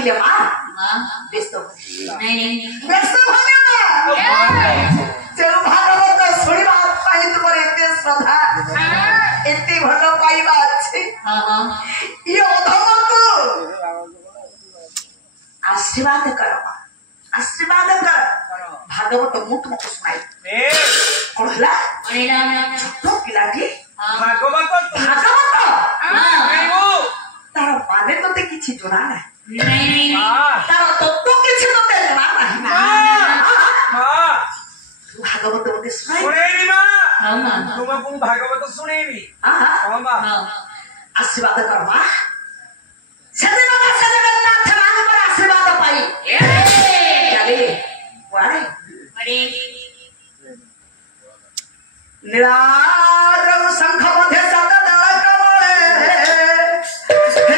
डाकिले मां व्यस्त व्यस्त जो भागवत शुणा तुम एत श्रद्धा एत भल पाइबा अच्छे ये अधम को आशीर्वाद कर भागवत मु तुमको सुनाई कहला छोट पिलाटी भागवत तार माने तोते किछि जଣା नाही तार तत्व किछि तोते जଣା नाही भागवत मते सुनाई मां तुमको भागवत सुनेबी हां मां आशीर्वाद कर मां जगन्नाथ मान पर आशीर्वाद पाई चले वारे नीलाद्रव शंख मध्य सतदल कमले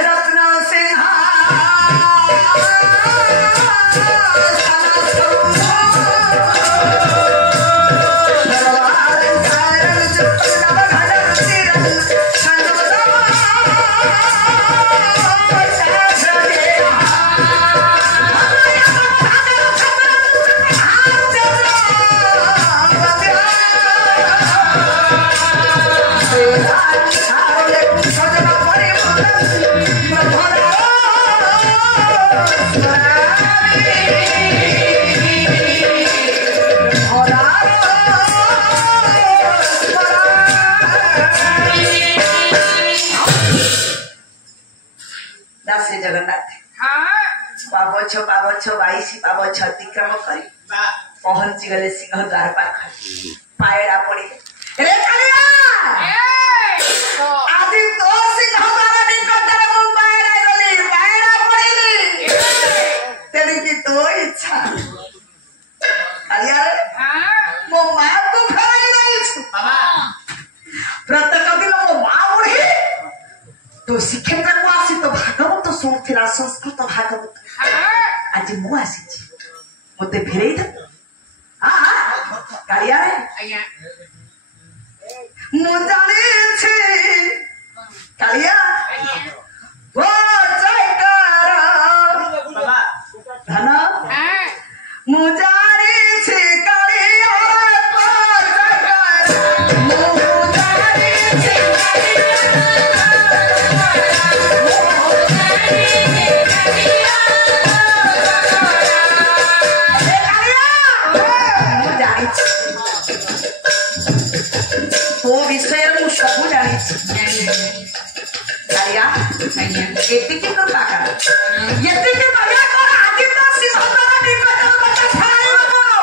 रत्न जगन्नाथ पावछ बाईसी पावछ अतिक्रम कर पहुंची गले सिंह द्वार पाख पायड़ा पड़ी रे कालिया आदि तो सिंह द्वार निकटरे मु पायड़ा पड़ीली तेरी की तो इच्छा कालिया रे मो मां को फेराई रही छु बाबा प्रत्येक दिन मो मां बुढ़ी तो शिक्षक को आसी तो भागवत सुनथिला संस्कृत भागवत आज मु आसी मते फेरई दे हां कालिया रे आज्ञा मु जाने छे कालिया ओ जयकार बाबा धन मु जाने छे कालिया ओ जयकार मु जाने छे सब जानी कालिया एतिके तो काका एतिके बलिया कर आदि तो सिंहद्वार निकट मत छाई करो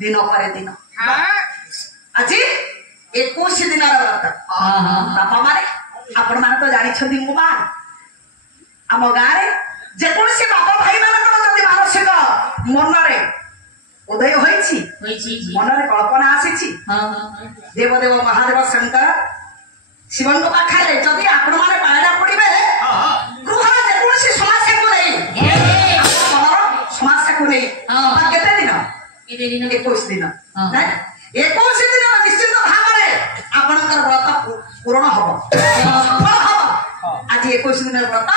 दिन पर दिन आज 21 दिन व्रत बापा मारे आपण माने तो जानि छथि मु बा हम गारे जे कोन से बापा भाई माने तो जति मानसिक मन रे उदय होईछि मन रे कल्पना आसीछि देवदेव महादेव शंकर शिवन को पाखरे जदि आपण माने पायडा पडिबे गृह जे कोन से समस्या को नै समस्या को नै केते दिन 21 दिन नै 21 दिन निश्चित भाव रे आपनकर व्रत पूर्ण हबो सफल हबो आज 21 दिन व्रत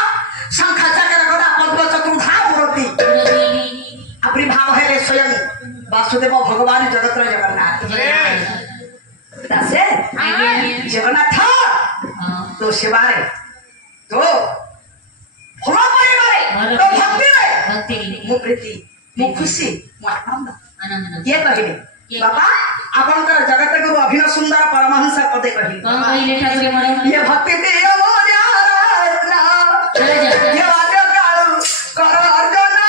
शंखा चक्र गदा पद्म चतुर्धा मूर्ति अपनी भाव है स्वयं वासुदेव भगवान जगत जगन्नाथ दासे जगन्नाथ तो सेवारे तो भला परिवारे तो भक्ति मु प्रीति मु खुशी मु आनंद ये कहले बाबा आपनकर जगत गुरु अभिनव सुंदर परमहंस पदे कहले ये भक्ति ते मोरिया रत्ना ये वाद्य काल कर अर्जना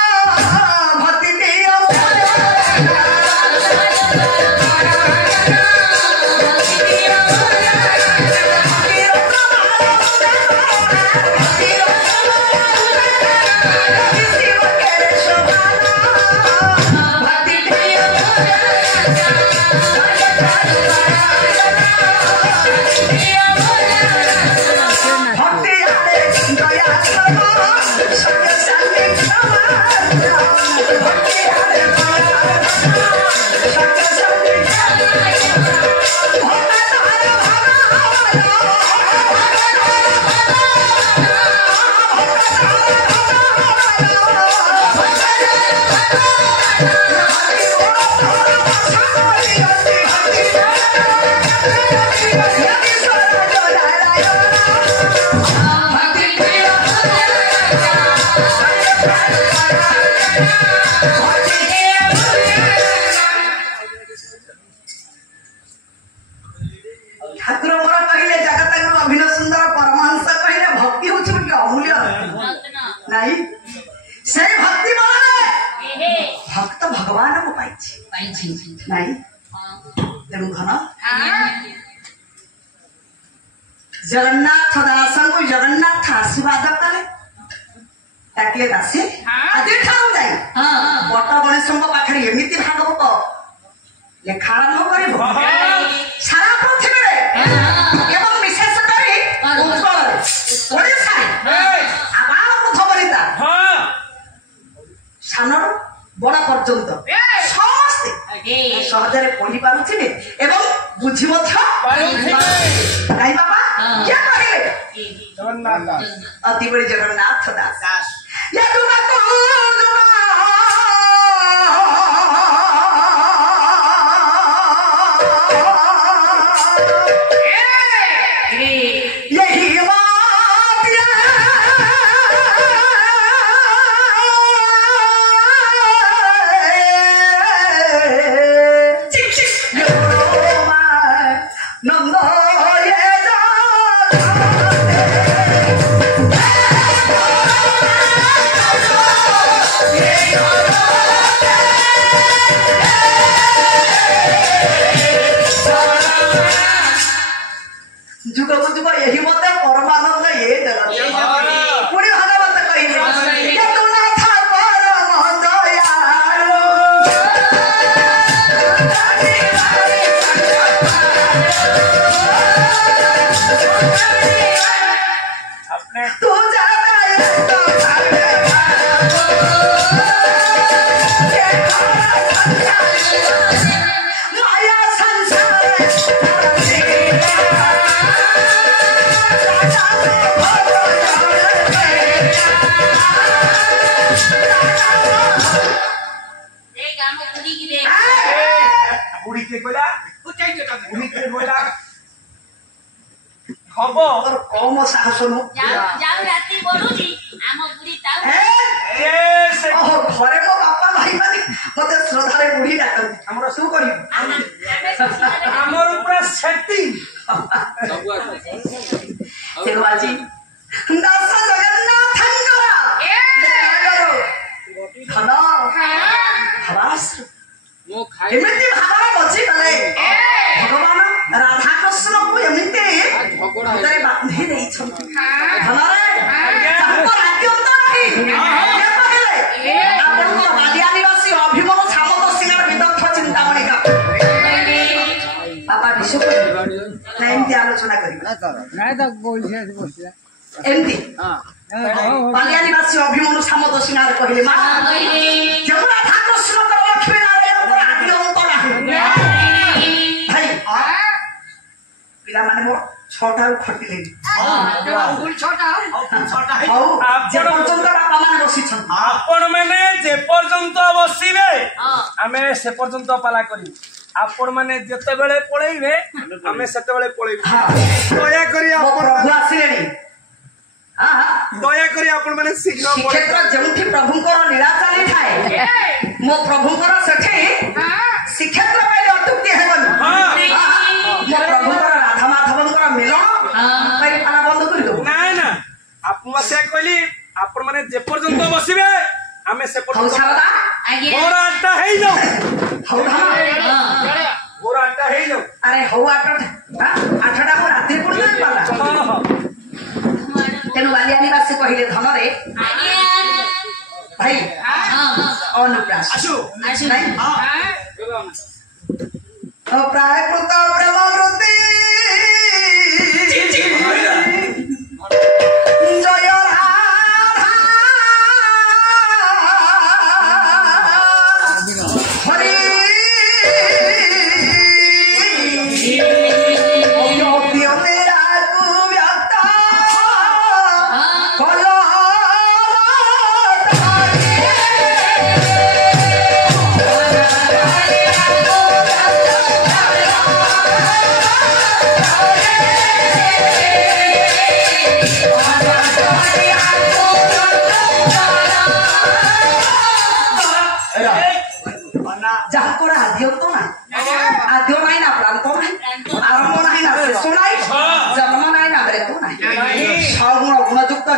भक्ति ते नहीं से भक्ति बल भक्त भगवान को पाई नहीं तेणु धन जगन्नाथ दासन को जगन्नाथ आशीर्वाद कले ताकले दासी आदि ठाऊ जाई बट गणेशों पाखरे एमिति भागवत लेखा आरंभ करिबो सारा पृथ्वी एवं विशेष करी उत्कल ओडिशा आबाल प्रथमरिता सानर बड़ा पर्यंत समस्ते सहजरे पढ़ी पारुथिबे एवं बुझी मध्य पारुथिबे काई बाबा क्या कहिबे जगन्नाथ अति बड़ी जगन्नाथ दास या दुगा को कम साहस घरे मो बापा भाई मानी मत श्रद्धा बुढ़ी डाक शू कर भगवान राधा कृष्ण को एमती बांधि बालियानिवासी अभिमनु सामत सिंह विदग्ध चिंतामणि बाबा विश्व एमती आलोचना बालियानिवासी अभिमनु सामत सिंह कहले माँ जब राधा कृष्ण लक्ष्मी नारायण आदि अंत भाई पिला माने मोर छटा खटिले आपण मैंने जे पर्यंत बसिबे आमे से पर्यंत पाला करी आपण माने जते बेले पळेइबे आमे सेते बेले पळेइबे दया करी प्रभु आसिलेनी दया करी आपण माने शीघ्र क्षेत्र जेउठी प्रभुंकर लीला चली थाए मो प्रभुंकर सेठी श्रीक्षेत्र पाइले अटुक्ति हेबन मो प्रभुंकर राधा माधवंकर मिलन पाइ पाला बंद करि दो ना ना आपण से कहली आपण माने जे पर्यंत बसिबे आमे से पर्यंत शारदा मोर आटा हेइ नो हौ मोर आटा हेइ नो अरे हौ आटा आठटा को राति पुरना पाला तेनु बालियानिवासी कहले धन रे भाई अनुप्रास आसु नहीं प्राकृत प्रेमवृत्ति जय राधा हरि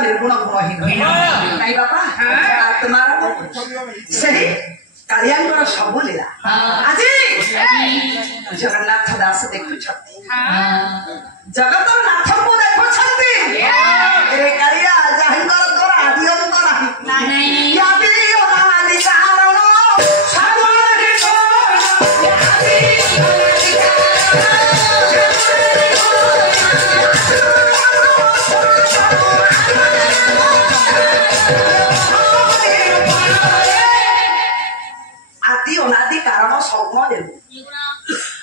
निर्गुण गुणहीन नहीं बापा आत्मार सही कालियांगर सब लीला आज जगन्नाथ दास देखु जगत नाथ को देखु कालिया जाहिंगर द्वारा आदि अंत नहीं आदि अनादि कारण सगुण देव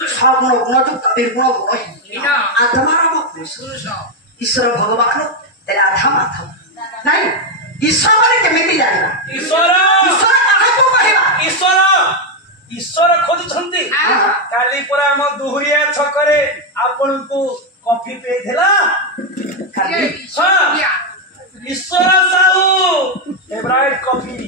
सगुण गुणयुक्त निर्गुण गुणहीन आत्मार ईश्वर भगवान राधा माधव नहीं ईश्वर केमिति जानिबा ईश्वर ईश्वर काहाको कहबा ईश्वर ईश्वर खोजुछंती काली पुरा हम दुहरिया छकरे आपन को कॉफी पे देला काली हां ईश्वर साहू फेवरेट कॉफी